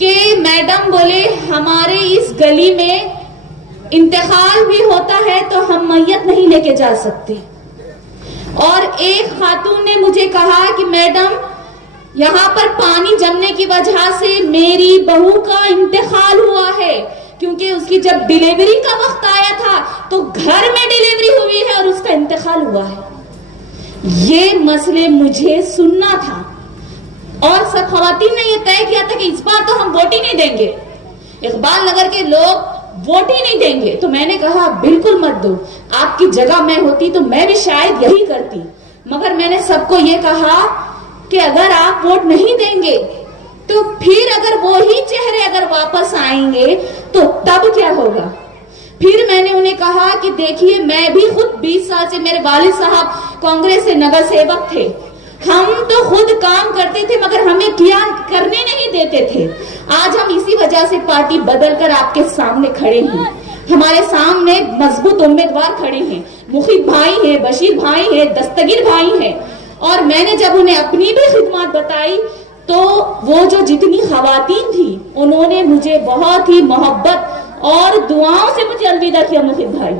कि मैडम बोले हमारे इस गली में इंतकाल भी होता है तो हम मैयत नहीं लेके जा सकते। और एक खातून ने मुझे कहा कि मैडम यहाँ पर पानी जमने की वजह से मेरी बहू का इंतकाल हुआ है, क्योंकि उसकी जब डिलीवरी का वक्त आया था तो घर में डिलीवरी हुई है और उसका इंतकाल हुआ है। ये मसले मुझे सुनना था और सब खवातीन ने ये तय किया था कि इस बार तो हम वोट ही नहीं देंगे, इकबाल नगर के लोग वोट ही नहीं देंगे। तो मैंने कहा बिल्कुल मत दो, आपकी जगह मैं होती तो मैं भी शायद यही करती। मगर मैंने सबको ये कहा कि अगर आप वोट नहीं देंगे तो फिर अगर वो ही चेहरे अगर वापस आएंगे तो तब क्या होगा। फिर मैंने उन्हें कहा कि देखिए मैं भी खुद 20 साल से, मेरे वालिद साहब कांग्रेस से नगर सेवक थे, हम तो खुद काम करते थे मगर हमें किया करने नहीं देते थे। आज हम इसी वजह से पार्टी बदलकर आपके सामने खड़े हैं। हमारे सामने मजबूत उम्मीदवार खड़े हैं, मुखिब भाई हैं, बशीर भाई हैं, दस्तगीर भाई हैं। और मैंने जब उन्हें अपनी भी खिदमत बताई तो वो जो जितनी खवातीन थी उन्होंने मुझे बहुत ही मोहब्बत और दुआओं से मुझे अलविदा किया मुखिब भाई।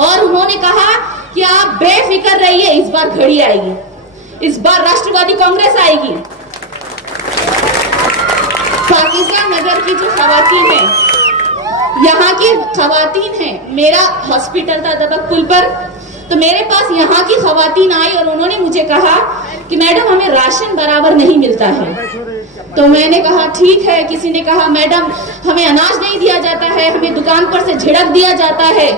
और उन्होंने कहा कि आप बेफिक्र रहिए, इस बार घड़ी आएगी, इस बार राष्ट्रवादी कांग्रेस आएगी। पाकिस्तान नगर की जो खवातीन है, यहाँ की खवातीन है, मेरा हॉस्पिटल था दबक पुल पर, तो मेरे पास यहाँ की खवातीन आई और उन्होंने मुझे कहा कि मैडम हमें राशन बराबर नहीं मिलता है। तो मैंने कहा ठीक है। किसी ने कहा मैडम हमें अनाज नहीं दिया जाता है, हमें दुकान पर से झिड़क दिया जाता है।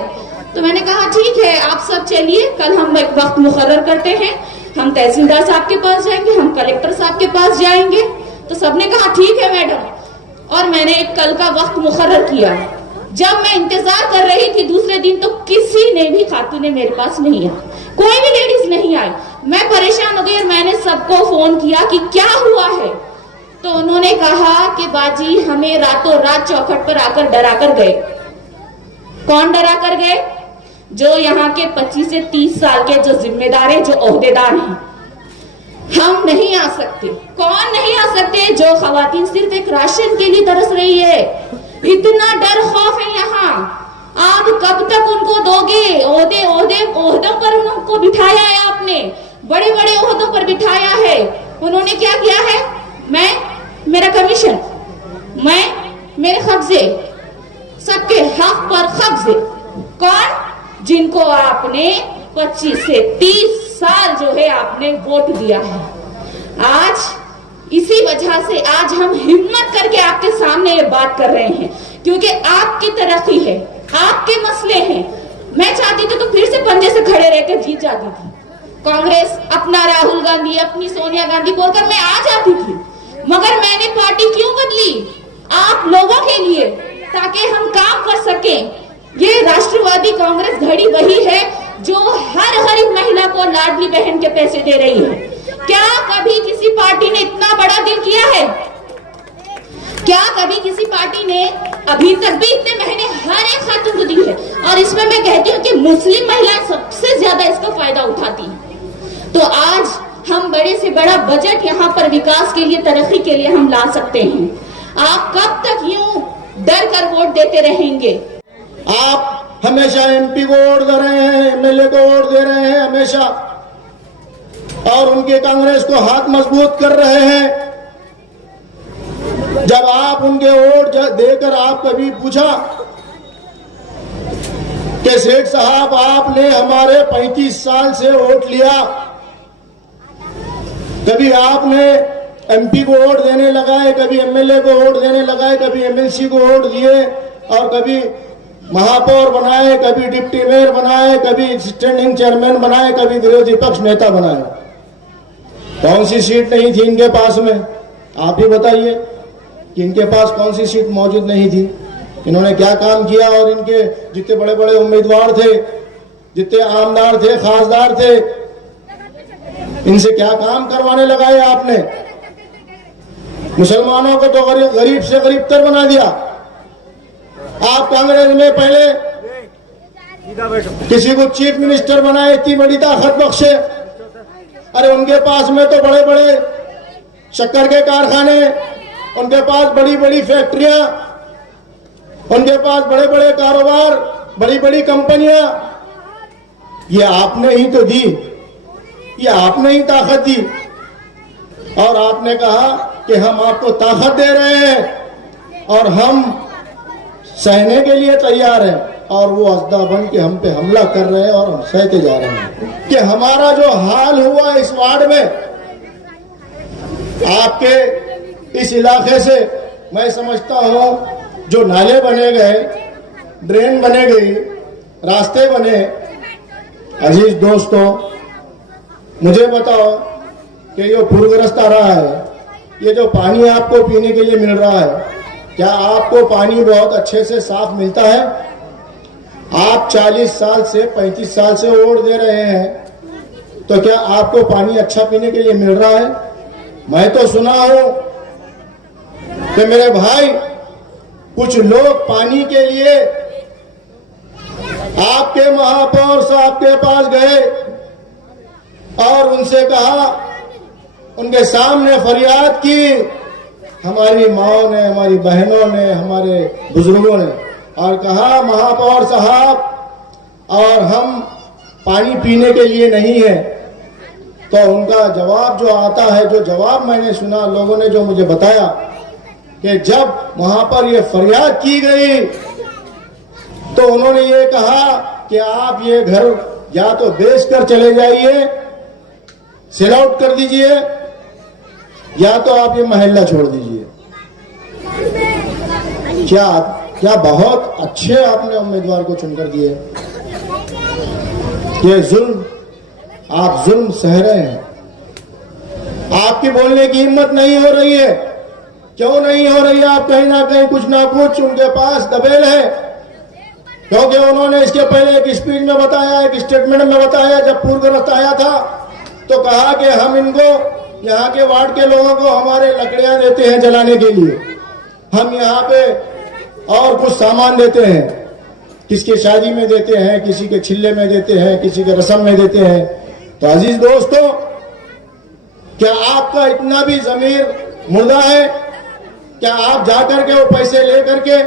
तो मैंने कहा ठीक है, आप सब चलिए, कल हम एक वक्त मुकर्रर करते हैं, हम तहसीलदार साहब के पास जाएंगे, हम कलेक्टर साहब के पास जाएंगे। तो सबने कहा ठीक है मैडम। और मैंने एक कल का वक्त मुकर्रर किया। जब मैं इंतजार कर रही थी दूसरे दिन तो किसी ने भी खातून मेरे पास नहीं आई, कोई भी लेडीज नहीं आई। मैं परेशान हो गई और मैंने सबको फोन किया कि क्या हुआ है। तो उन्होंने कहा कि बाजी हमें रातों रात चौखट पर आकर डरा कर गए। कौन डरा कर गए? जो यहाँ के 25 से 30 साल के जो जिम्मेदार हैं, जो ओहदेदार हैं। हम नहीं आ सकते। कौन नहीं आ सकते? जो खवातीन सिर्फ एक राशन के लिए तरस रही है। इतना डर खौफ है यहाँ, आप कब तक उनको दोगे? ओहदों पर उनको बिठाया है आपने, बड़े बड़े ओहदों पर बिठाया है। उन्होंने क्या किया है? मेरा कमीशन, मेरे कब्जे, सबके हक पर कब्जे। कौन? जिनको आपने 25 से 30 साल जो है आपने वोट दिया है। आज इसी वजह से आज हम हिम्मत करके आपके सामने ये बात कर रहे हैं, क्योंकि आपकी तरक्की है, आपके मसले हैं। मैं चाहती थी तो फिर से पंजे से खड़े रहकर जीत जाती थी। कांग्रेस अपना राहुल गांधी, अपनी सोनिया गांधी बोलकर मैं आ जाती थी, मगर मैंने पार्टी क्यों बदली? आप लोगों के लिए, ताकि हम काम कर सकें। ये राष्ट्रवादी कांग्रेस घड़ी वही है जो हर गरीब महिला को लाडली बहन के पैसे दे रही है। क्या कभी किसी पार्टी ने इतना बड़ा दिल किया है? क्या कभी किसी पार्टी ने अभी तक भी इतने महीने हर एक खातून को दी है? और इसमें मैं कहती हूँ कि मुस्लिम महिलाएं सबसे ज्यादा इसका फायदा उठाती हैं। तो आज हम बड़े से बड़ा बजट यहाँ पर विकास के लिए, तरक्की के लिए हम ला सकते हैं। आप कब तक यूं डर कर वोट देते रहेंगे? आप हमेशा एमपी को वोट दे रहे हैं, एमएलए को वोट दे रहे हैं हमेशा, और उनके कांग्रेस को हाथ मजबूत कर रहे हैं। जब आप उनके वोट देकर आप कभी पूछा कि सेठ साहब आपने हमारे 35 साल से वोट लिया, कभी आपने एमपी को वोट देने लगाए, कभी एमएलए को वोट देने लगाए, कभी एमएलसी को वोट दिए, और कभी महापौर बनाए, कभी डिप्टी मेयर बनाए, कभी स्टैंडिंग चेयरमैन बनाए, कभी विरोधी पक्ष नेता बनाए। कौन सी सीट नहीं थी इनके पास में? आप ही बताइए कि इनके पास कौन सी सीट मौजूद नहीं थी? इन्होंने क्या काम किया? और इनके जितने बड़े बड़े उम्मीदवार थे, जितने आमदार थे, खासदार थे, इनसे क्या काम करवाने लगाए आपने? मुसलमानों को तो गरीब से गरीब तर बना दिया। आप कांग्रेस में पहले किसी को चीफ मिनिस्टर बनाए, इतनी बड़ी ताकत बख्शे। अरे उनके पास में तो बड़े बड़े शक्कर के कारखाने, उनके पास बड़ी बड़ी फैक्ट्रियां, उनके पास बड़े बड़े कारोबार, बड़ी बड़ी कंपनियां। ये आपने ही तो दी, ये आपने ही ताकत दी। और आपने कहा कि हम आपको ताकत दे रहे हैं और हम सहने के लिए तैयार हैं। और वो असदा बन के हम पे हमला कर रहे हैं और हम सहते जा रहे हैं। कि हमारा जो हाल हुआ इस वार्ड में, आपके इस इलाके से, मैं समझता हूं जो नाले बने गए, ड्रेन बने गई, रास्ते बने। अजीज दोस्तों, मुझे बताओ कि ये पूरग्रस्त आ रहा है, ये जो पानी आपको पीने के लिए मिल रहा है, क्या आपको पानी बहुत अच्छे से साफ मिलता है? आप 40 साल से 35 साल से वोट दे रहे हैं, तो क्या आपको पानी अच्छा पीने के लिए मिल रहा है? मैं तो सुना हूं कि मेरे भाई, कुछ लोग पानी के लिए आपके महापौर साहब के पास गए और उनसे कहा, उनके सामने फरियाद की, हमारी माओ ने, हमारी बहनों ने, हमारे बुजुर्गों ने, और कहा महापौर साहब, और हम पानी पीने के लिए नहीं है। तो उनका जवाब जो आता है, जो जवाब मैंने सुना, लोगों ने जो मुझे बताया कि जब वहां पर ये फरियाद की गई तो उन्होंने ये कहा कि आप ये घर या तो बेच कर चले जाइए, सेल आउट कर दीजिए, या तो आप ये मोहल्ला छोड़ दीजिए। क्या बहुत अच्छे आपने उम्मीदवार को चुनकर दिए। ये जुल्म, आप जुल्म सह रहे हैं। आपकी बोलने की हिम्मत नहीं हो रही है। क्यों नहीं हो रही है? आप कहीं ना कहीं कुछ ना कुछ उनके पास दबेल है, क्योंकि उन्होंने इसके पहले एक स्पीच में बताया, एक स्टेटमेंट में बताया, जब पूरग्रस्त आया था तो कहा कि हम इनको, यहाँ के वार्ड के लोगों को हमारे लकड़ियां देते हैं जलाने के लिए, हम यहाँ पे और कुछ सामान देते हैं, किसके शादी में देते हैं, किसी के छिल्ले में देते हैं, किसी के रस्म में देते हैं। तो अजीज दोस्तों, क्या आपका इतना भी जमीर मुर्दा है? क्या आप जाकर के वो पैसे लेकर के,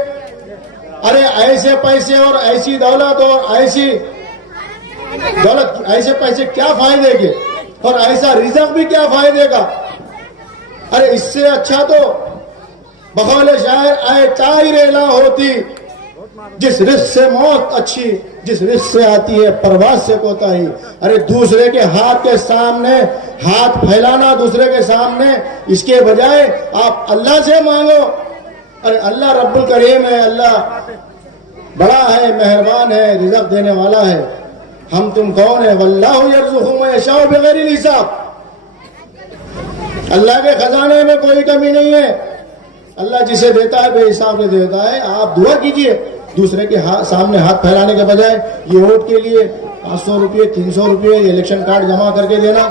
अरे ऐसे पैसे और ऐसी दौलत और ऐसी दौलत, ऐसे पैसे क्या फायदे के, और ऐसा रिजर्व भी क्या फायदे का? अरे इससे अच्छा तो बकौल शायर आए ताइरेला होती, जिस रिस्क से मौत अच्छी, जिस रिस्क से आती है परवाज से कोताही। अरे दूसरे के हाथ के सामने हाथ फैलाना, दूसरे के सामने, इसके बजाय आप अल्लाह से मांगो। अरे अल्लाह रब्बुल करीम है, अल्लाह बड़ा है, मेहरबान है, रिज़्क़ देने वाला है। हम तुम कौन है? वल्लाहु यर्ज़ुक़ु मन यशाउ बिग़ैर हिसाब। अल्लाह के खजाने में कोई कमी नहीं है। अल्लाह जिसे देता है बेहिसाब से देता है। आप दुआ कीजिए, दूसरे के सामने हाथ फैलाने के बजाय ये वोट के लिए 500 रुपये, 300 रुपये इलेक्शन कार्ड जमा करके देना,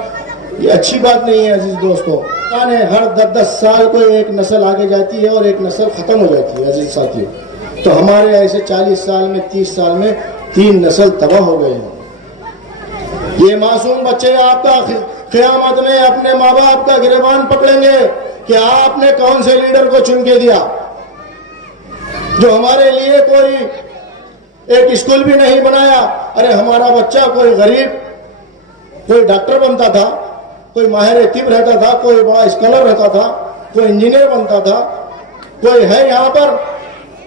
ये अच्छी बात नहीं है। अजीज दोस्तों, हर 10-10 साल को एक नस्ल आगे जाती है और एक नस्ल खत्म हो जाती है। अजीज साथियों, तो हमारे ऐसे 40 साल में, 30 साल में 3 नस्ल तबाह हो गए हैं। ये मासूम बच्चे आपका क़यामत में अपने माँ बाप का गिरबान पकड़ेंगे कि आपने कौन से लीडर को चुन के दिया, जो हमारे लिए कोई एक स्कूल भी नहीं बनाया। अरे हमारा बच्चा कोई गरीब, कोई डॉक्टर बनता था, कोई माहिर तिब रहता था, कोई बड़ा स्कॉलर रहता था, कोई इंजीनियर बनता था, कोई है यहाँ पर।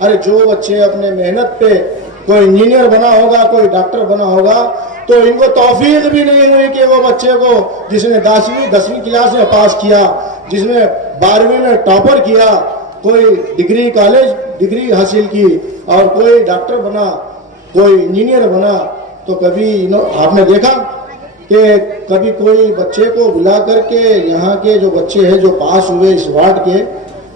अरे जो बच्चे अपने मेहनत पे कोई इंजीनियर बना होगा, कोई डॉक्टर बना होगा, तो इनको तौफीक भी नहीं हुई कि वो बच्चे को, जिसने 10वीं क्लास में पास किया, जिसने 12वीं में टॉपर किया, कोई डिग्री, कॉलेज डिग्री हासिल की, और कोई डॉक्टर बना, कोई इंजीनियर बना, तो कभी आपने देखा कि कभी कोई बच्चे को बुला करके, यहाँ के जो बच्चे हैं जो पास हुए इस वार्ड के,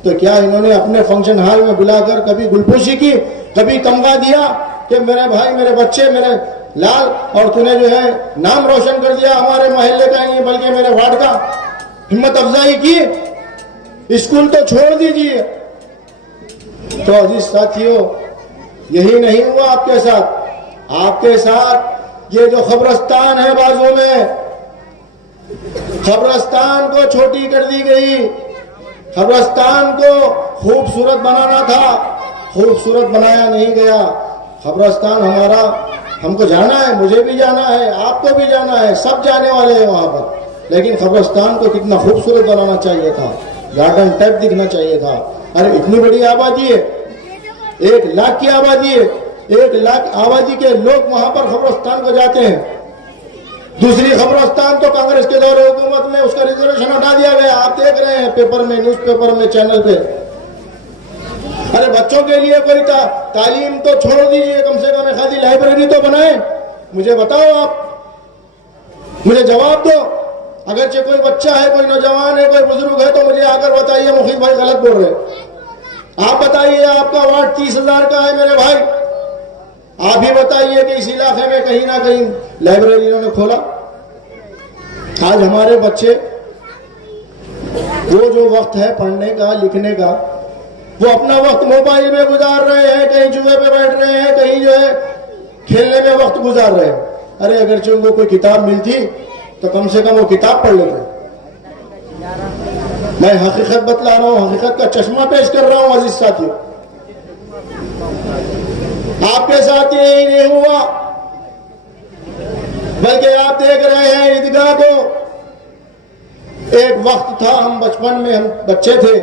तो क्या इन्होंने अपने फंक्शन हॉल में बुलाकर कभी गुलपोशी की, कभी तमगा दिया कि मेरे भाई, मेरे बच्चे, मेरे लाल, और तूने जो है नाम रोशन कर दिया हमारे मोहल्ले का ही नहीं बल्कि मेरे वार्ड का, हिम्मत अफजाई की, स्कूल तो छोड़ दीजिए। तो अजीज साथियों, यही नहीं हुआ आपके साथ। आपके साथ ये जो खबरस्तान है बाजू में, खबरस्तान को छोटी कर दी गई, खबरस्तान को खूबसूरत बनाना था, खूबसूरत बनाया नहीं गया। खबरस्तान हमारा, हमको जाना है, मुझे भी जाना है, आपको भी जाना है, सब जाने वाले हैं वहां पर। लेकिन खबरस्तान को कितना खूबसूरत बनाना चाहिए था, गार्डन टाइप दिखना चाहिए था। अरे इतनी बड़ी आबादी है, 1 लाख की आबादी है, 1 लाख आबादी के लोग वहां पर खबरस्तान को जाते हैं। दूसरी खबरस्तान तो कांग्रेस के दौर हुकूमत में उसका रिजर्वेशन हटा दिया गया, आप देख रहे हैं पेपर में, न्यूज़पेपर में, चैनल पे। अरे बच्चों के लिए कोई तालीम तो छोड़ दीजिए, कम से कम खाली लाइब्रेरी तो बनाए। मुझे बताओ, आप मुझे जवाब दो। अगरचे कोई बच्चा है, कोई नौजवान है, कोई बुजुर्ग है, तो मुझे आकर बताइए मुखिल भाई गलत बोल रहे। आप बताइए, आपका वार्ड 30,000 का है मेरे भाई, आप ही बताइए कि इस इलाके में कहीं ना कहीं लाइब्रेरी इन्होंने खोला। आज हमारे बच्चे वो जो वक्त है पढ़ने का, लिखने का, वो अपना वक्त मोबाइल में गुजार रहे हैं, कहीं जुए पे बैठ रहे हैं, कहीं जो है खेलने में वक्त गुजार रहे हैं। अरे अगर उनको कोई किताब मिलती तो कम से कम वो किताब पढ़ लेते। मैं हकीकत बतला रहा हूं, हकीकत का चश्मा पेश कर रहा हूं अजीज साथियों। आपके साथ यही नहीं हुआ, बल्कि आप देख रहे हैं ईदगाह को। एक वक्त था, हम बचपन में, हम बच्चे थे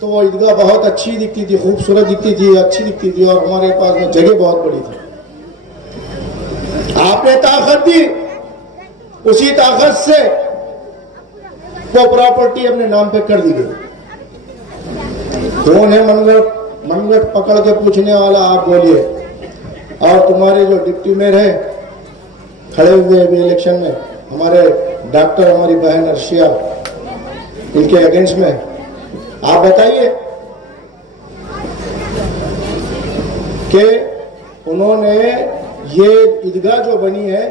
तो वो ईदगाह बहुत अच्छी दिखती थी, खूबसूरत दिखती थी, अच्छी दिखती थी, और हमारे पास में जगह बहुत बड़ी थी। आपने ताकत दी, उसी ताकत से वो प्रॉपर्टी अपने नाम पे कर दी गई। कौन है मनगट पकड़ के पूछने वाला, आप बोलिए। और तुम्हारे जो डिप्टी मेयर है खड़े हुए अभी इलेक्शन में, हमारे डॉक्टर, हमारी बहन अर्शिया, इनके अगेंस्ट में, आप बताइए कि उन्होंने ये ईदगाह जो बनी है,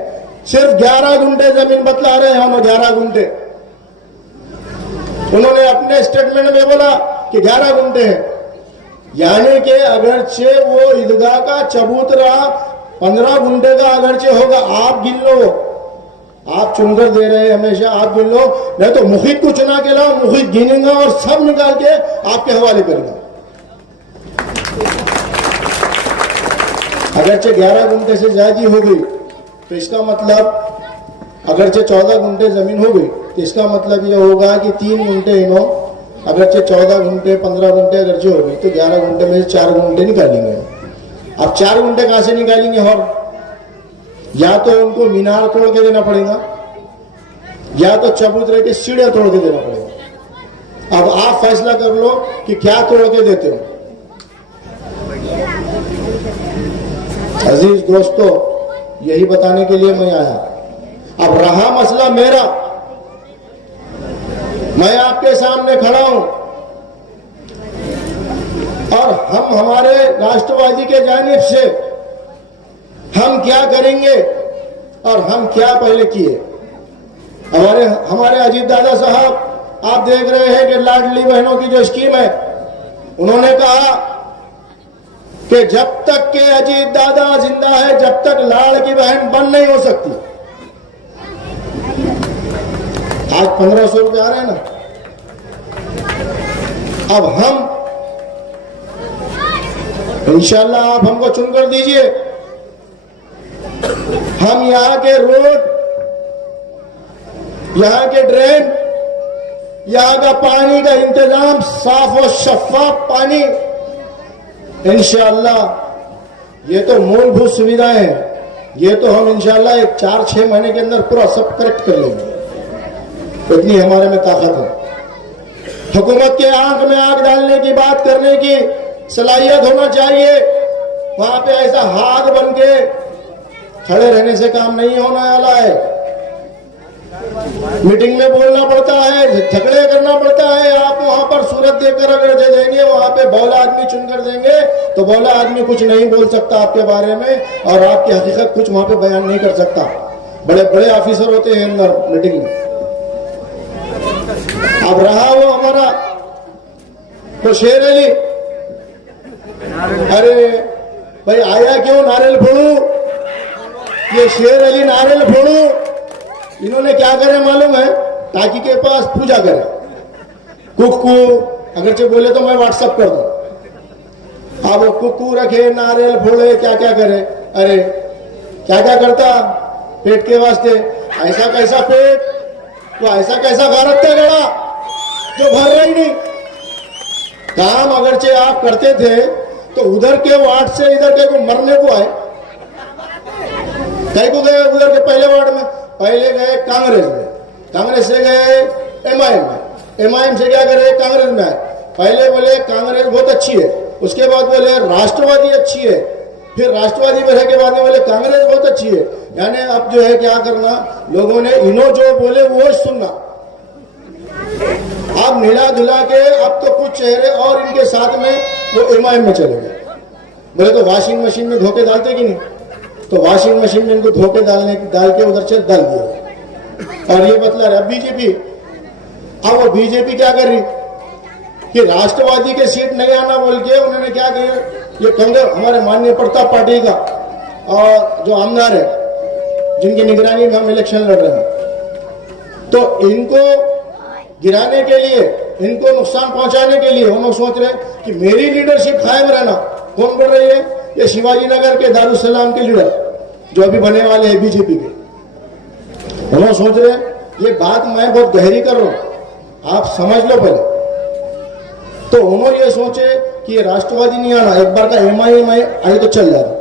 सिर्फ 11 गुंठे जमीन बतला रहे हैं हम, 11 गुंठे। उन्होंने अपने स्टेटमेंट में बोला कि 11 गुंठे हैं, यानी कि अगरचे वो ईदगाह का चबूतरा 15 गुंठे का अगरचे होगा। आप गिन लो, आप चुनकर दे रहे हैं हमेशा, आप गिन लो, नहीं तो मुखित को चुना के लाओ, मुखित गिनेगा और सब निकाल के आपके हवाले करेगा। अगरचे 11 गुंठे से ज्यादा हो गई तो इसका मतलब, अगरचे 14 गुंठे जमीन हो गई तो इसका मतलब यह होगा कि 3 गुंठे इन्हों, अगरचे 14 गुंठे 15 गुंठे अगरचे हो गई तो 11 गुंठे में से 4 गुंठे निकालेंगे। अब 4 गुंठे कहां से निकालेंगे? और या तो उनको मीनार तोड़ के देना पड़ेगा, या तो चबूतरे की सीढ़ियां तोड़ के देना पड़ेगा। अब आप फैसला कर लो कि क्या तोड़ के देते हो। अजीज दोस्तों, यही बताने के लिए मैं आया। अब रहा मसला मेरा, मैं आपके सामने खड़ा हूं और हम हमारे राष्ट्रवादी के जानिब से हम क्या करेंगे और हम क्या पहले किए। हमारे अजीत दादा साहब, आप देख रहे हैं कि लाडली बहनों की जो स्कीम है, उन्होंने कहा कि जब तक के अजीत दादा जिंदा है, जब तक लाड़ की बहन बंद नहीं हो सकती। आज 1500 रुपये आ रहे हैं ना। अब हम इंशाल्लाह, आप हमको चुनकर दीजिए, हम यहाँ के रोड, यहाँ के ड्रेन, यहाँ का पानी का इंतजाम, साफ और शफाफ पानी, इंशाल्लाह ये तो मूलभूत सुविधाएं हैं, ये तो हम इंशाल्लाह एक 4-6 महीने के अंदर पूरा सब करेक्ट कर लेंगे। इतनी हमारे में ताकत है। हुकूमत के आंख में आंख डालने की, बात करने की सलाहियत होना चाहिए। वहां पे ऐसा हाथ बन के खड़े रहने से काम नहीं होने वाला है। मीटिंग में बोलना पड़ता है, झगड़े करना पड़ता है। आप वहां पर सूरत देकर अगर दे देंगे, वहां पे भोला आदमी चुनकर देंगे तो भोला आदमी कुछ नहीं बोल सकता आपके बारे में, और आपकी हकीकत कुछ वहां पे बयान नहीं कर सकता। बड़े बड़े ऑफिसर होते हैं अंदर मीटिंग में। अब रहा वो हमारा तो शेर अली, अरे भाई आया क्यों नारियल फोड़ू, ये शेर अली नारियल फोड़ू। इन्होंने क्या करे मालूम है? टाकी के पास पूजा करे, कुक्कू अगरचे बोले तो मैं व्हाट्सअप कर दूं। अब वो कुकू रखे, नारियल फोड़े, क्या क्या करे, अरे क्या क्या करता पेट के वास्ते। ऐसा कैसा पेट, तो ऐसा कैसा भारत का गड़ा जो भर रही नहीं। काम अगरचे आप करते थे तो उधर के वार्ड से इधर के को मरने को आए। कई को गए उधर के पहले वार्ड में, पहले गए कांग्रेस में, कांग्रेस से गए एमआईएम में, एमआईएम से क्या करे कांग्रेस में आए। पहले बोले कांग्रेस बहुत अच्छी है, उसके बाद बोले राष्ट्रवादी अच्छी है, फिर राष्ट्रवादी में के बाद में बोले कांग्रेस बहुत अच्छी है। यानी अब जो है क्या करना, लोगों ने इन्हों जो बोले वो सुनना। अब मिला धुला के अब तो कुछ चेहरे और इनके साथ में वो एमआईएम में चले गए। बोले तो वॉशिंग मशीन में धोखे डालते कि नहीं, तो वॉशिंग मशीन में इनको धोखे डाल के उधर से डाल दिया। और ये बतला रहे अब बीजेपी, अब वो बीजेपी क्या कर रही कि राष्ट्रवादी के सीट नहीं आना बोल के उन्होंने क्या किया, ये कांग्रेस हमारे माननीय प्रताप पाटिल का और जो आमदार है जिनकी निगरानी में हम इलेक्शन लड़ रहे हैं, तो इनको गिराने के लिए, इनको नुकसान पहुंचाने के लिए हम लोग सोच रहे हैं कि मेरी लीडरशिप कायम रहना। कौन बोल रही है, ये शिवाजी नगर के दारुसलाम के लीडर जो अभी बने वाले हैं बीजेपी के, हम लोग सोच रहे हैं ये बात मैं बहुत गहरी कर रहा हूं, आप समझ लो पहले। तो उन्होंने ये सोचे कि ये राष्ट्रवादी नहीं आना, एक बार का एमआईएम आई तो चल जा रहा।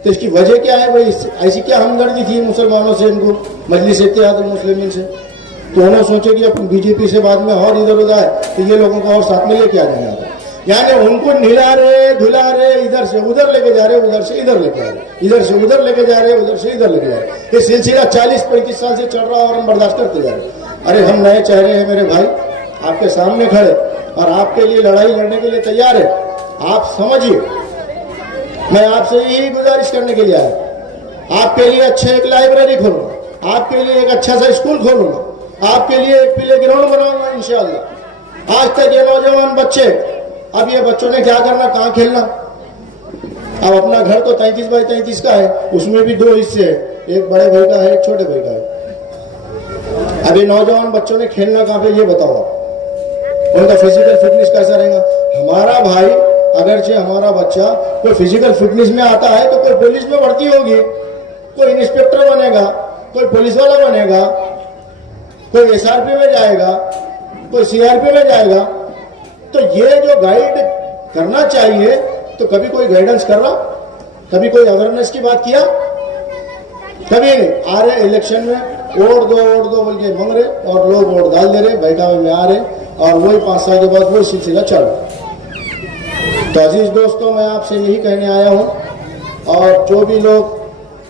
तो इसकी वजह क्या है भाई, ऐसी क्या हमदर्दी थी मुसलमानों से, इनको मजलिस इत्तेहादुल मुस्लिमीन से, तो उन्होंने सोचे कि अपन बीजेपी से बाद में और इधर उधर आए तो ये लोगों को और साथ में लेके आ जाएंगे। यानी उनको निला रहे, धुला रहे, इधर से उधर लेके जा रहे, उधर से इधर लेके आ रहे, इधर से उधर लेके जा रहे, उधर से इधर लेके जा रहे। ये सिलसिला 40-35 साल से चल रहा है और हम बर्दाश्त करते जा रहे। अरे हम नए चेहरे हैं मेरे भाई, आपके सामने खड़े और आपके लिए लड़ाई लड़ने के लिए तैयार है। आप समझिए, मैं आपसे यही गुजारिश करने के लिए आया, आपके लिए अच्छे एक लाइब्रेरी खोलूंगा, आपके लिए एक अच्छा सा स्कूल खोलूंगा, आपके लिए एक प्ले ग्राउंड बनाऊंगा इंशाअल्लाह। आज तक ये नौजवान बच्चे, अब ये बच्चों ने क्या करना, कहाँ खेलना। अब अपना घर तो 33 बाई 33 का है, उसमें भी 2 हिस्से है, एक बड़े भाई का है, एक छोटे भाई का है। अभी नौजवान बच्चों ने खेलना कहाँ पे, ये बताओ उनका फिजिकल फिटनेस कैसा रहेगा। हमारा भाई अगरचे हमारा बच्चा कोई फिजिकल फिटनेस में आता है तो कोई पुलिस में भर्ती होगी, कोई इंस्पेक्टर बनेगा, कोई पुलिस वाला बनेगा, कोई एसआरपी में जाएगा, कोई सीआरपी में जाएगा। तो ये जो गाइड करना चाहिए, तो कभी कोई गाइडेंस कर रहा, कभी कोई अवेयरनेस की बात किया, कभी नहीं। आ रहे इलेक्शन में वोट दो बोल के मांग रहे और लोग वोट डाल दे रहे, बहकावे में आ रहे और वही 5 साल के बाद वही सिलसिला चल रहा। तो अजीज दोस्तों, मैं आपसे यही कहने आया हूं और जो भी लोग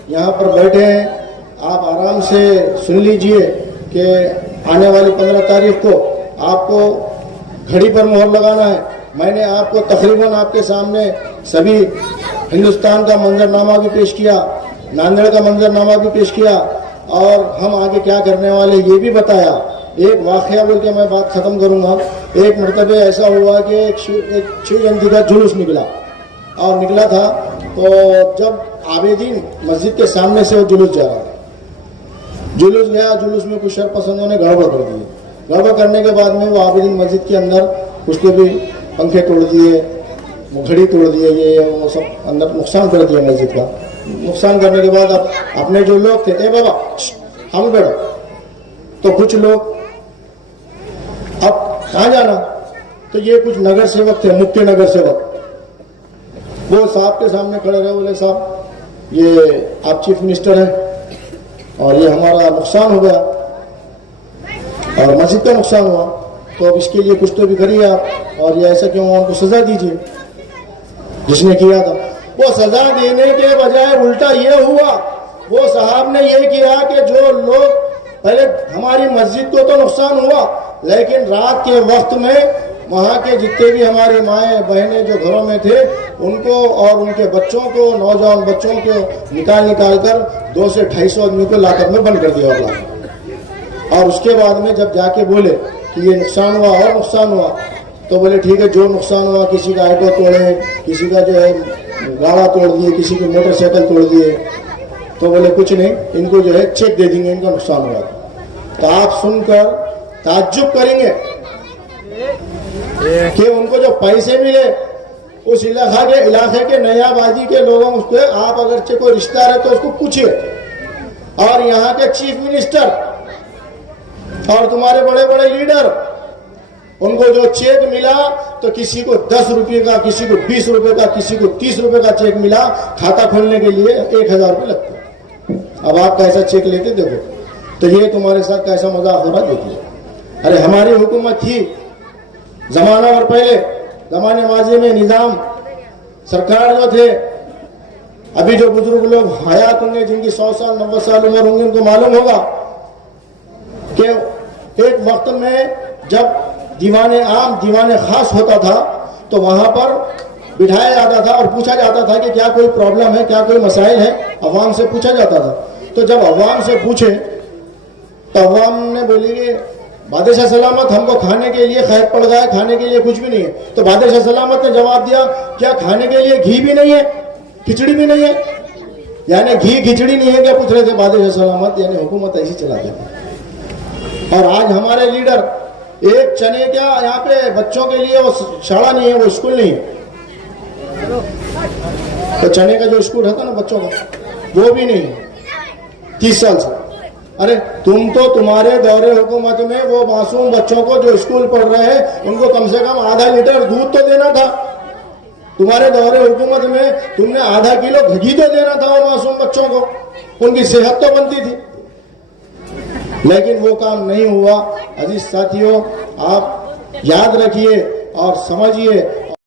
यहाँ पर बैठे हैं, आप आराम से सुन लीजिए कि आने वाली 15 तारीख को आपको घड़ी पर मोहर लगाना है। मैंने आपको तकरीबन आपके सामने सभी हिंदुस्तान का मंजरनामा भी पेश किया, नांदेड़ का मंजरनामा भी पेश किया और हम आगे क्या करने वाले ये भी बताया। एक वाकया बोल के मैं बात खत्म करूंगा। एक मरतबे ऐसा हुआ कि एक शिव जयंती का जुलूस निकला और निकला था, तो जब आबेदीन मस्जिद के सामने से वो जुलूस जा रहा था, जुलूस गया, जुलूस में कुछ शरपसंदों ने गड़बड़ कर दी। गड़बड़ करने के बाद में वो आबेदीन मस्जिद के अंदर कुछ तो भी पंखे तोड़ दिए, घड़ी तोड़ दिए, ये वो सब अंदर नुकसान कर दिया मस्जिद का। नुकसान करने के बाद अब अपने जो लोग थे, ए बाबा हम बैठो, तो कुछ लोग अब कहाँ जाना, तो ये कुछ नगर सेवक थे, मुख्य नगर सेवक, वो साहब के सामने खड़े रहे, बोले साहब ये आप चीफ मिनिस्टर हैं और ये हमारा नुकसान हो गया और मस्जिद का नुकसान हुआ, तो अब इसके लिए कुछ तो भी करिए आप, और ये ऐसा क्यों, उनको सजा दीजिए जिसने किया था। वो सजा देने के बजाय उल्टा ये हुआ, वो साहब ने ये किया कि जो लोग पहले हमारी मस्जिद को तो नुकसान हुआ, लेकिन रात के वक्त में वहाँ के जितने भी हमारी माएँ बहनें जो घरों में थे, उनको और उनके बच्चों को, नौजवान बच्चों को निकाल कर 200 से 250 आदमी को लाकर में बंद कर दिया होगा। और उसके बाद में जब जाके बोले कि ये नुकसान हुआ और नुकसान हुआ, तो बोले ठीक है, जो नुकसान हुआ, किसी का ऑटो तोड़े, किसी का जो है गाड़ा तोड़ दिए, किसी की मोटरसाइकिल तोड़ दिए, तो बोले कुछ नहीं, इनको जो है चेक दे देंगे, इनका नुकसान हुआ। तो आप सुनकर ताज्जुब करेंगे, कि उनको जो पैसे मिले उस इलाके के नयाबाजी के लोगों उसको आप अगर कोई रिश्तेदार है तो उसको पूछिए, और यहाँ के चीफ मिनिस्टर और तुम्हारे बड़े बड़े लीडर, उनको जो चेक मिला तो किसी को 10 रुपये का, किसी को 20 रुपये का, किसी को 30 रुपये का चेक मिला, खाता खोलने के लिए 1000 रुपये लगता है। अब आप कैसा चेक लेते देखो, तो ये तुम्हारे साथ कैसा मजाक हो रहा देखिए। अरे हमारी हुकूमत थी जमाना और पहले जमाने माजी में निजाम सरकार जो थे, अभी जो बुजुर्ग लोग हयात होंगे जिनकी 100 साल 90 साल उम्र होंगी उनको मालूम होगा कि एक वक्त में जब दीवाने आम दीवाने खास होता था तो वहां पर बिठाया जाता था और पूछा जाता था कि क्या कोई प्रॉब्लम है, क्या कोई मसाइल है, अवाम से पूछा जाता था। तो जब अवाम से पूछे तो अवाम ने बोली कि बादशाह सलामत हमको खाने के लिए खैर पड़ गया है, खाने के लिए कुछ भी नहीं है। तो बादशाह सलामत ने जवाब दिया क्या खाने के लिए घी भी नहीं है, खिचड़ी भी नहीं है? यानी घी खिचड़ी नहीं है क्या पूछ रहे थे बादशाह सलामत, यानी हुकूमत ऐसी चलाते थे। और आज हमारे लीडर एक चने क्या यहाँ पे बच्चों के लिए वो शाला नहीं है, वो स्कूल नहीं है, तो चने का जो स्कूल रहता ना बच्चों का वो भी नहीं है 30 साल से। अरे तुम तो तुम्हारे दौरे हुकूमत में वो मासूम बच्चों को जो स्कूल पढ़ रहे हैं उनको कम से कम आधा लीटर दूध तो देना था। तुम्हारे दौरे हुकूमत में तुमने आधा किलो घी तो देना था वो मासूम बच्चों को, उनकी सेहत तो बनती थी, लेकिन वो काम नहीं हुआ। अजीज साथियों, आप याद रखिए और समझिए